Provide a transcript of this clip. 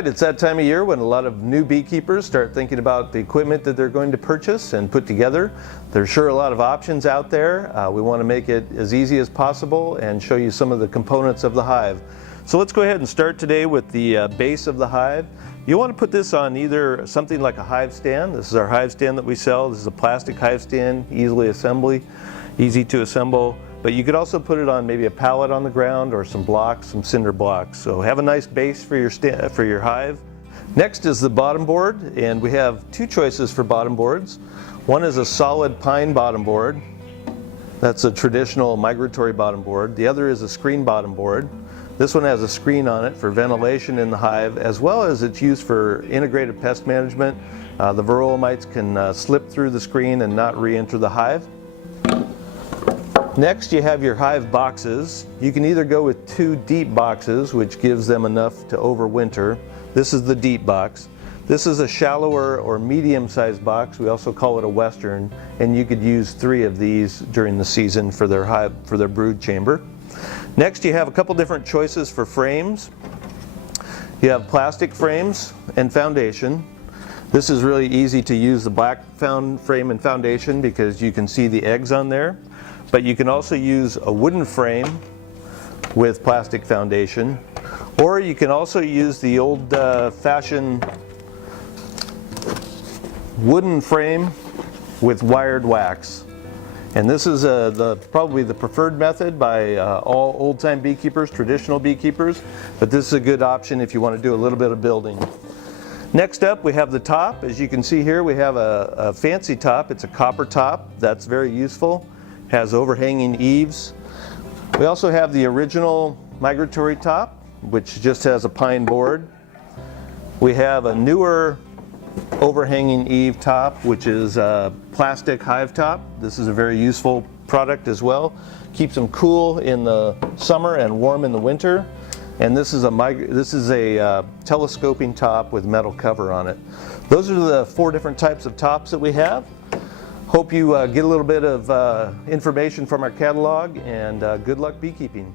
right, it's that time of year when a lot of new beekeepers start thinking about the equipment that they're going to purchase and put together. There's sure a lot of options out there. We want to make it as easy as possible and show you some of the components of the hive. So let's go ahead and start today with the base of the hive. You want to put this on either something like a hive stand. This is our hive stand that we sell. This is a plastic hive stand, easy to assemble. But you could also put it on maybe a pallet on the ground or some blocks, some cinder blocks. So have a nice base for your hive. Next is the bottom board, and we have two choices for bottom boards. One is a solid pine bottom board. That's a traditional migratory bottom board. The other is a screen bottom board. This one has a screen on it for ventilation in the hive, as well as it's used for integrated pest management. The varroa mites can slip through the screen and not re-enter the hive. Next, you have your hive boxes. You can either go with two deep boxes, which gives them enough to overwinter. This is the deep box. This is a shallower or medium-sized box. We also call it a western, and you could use 3 of these during the season for their hive, for their brood chamber. Next, you have a couple different choices for frames. You have plastic frames and foundation. This is really easy to use, the black frame and foundation, because you can see the eggs on there. But you can also use a wooden frame with plastic foundation, or you can also use the old-fashioned wooden frame with wired wax. And this is probably the preferred method by all old-time beekeepers, traditional beekeepers, but this is a good option if you want to do a little bit of building. Next up, we have the top. As you can see here, we have a fancy top. It's a copper top. That's very useful. Has overhanging eaves. We also have the original migratory top, which just has a pine board. We have a newer overhanging eave top, which is a plastic hive top. This is a very useful product as well. Keeps them cool in the summer and warm in the winter. And this is a telescoping top with metal cover on it. Those are the 4 different types of tops that we have. Hope you get a little bit of information from our catalog, and good luck beekeeping.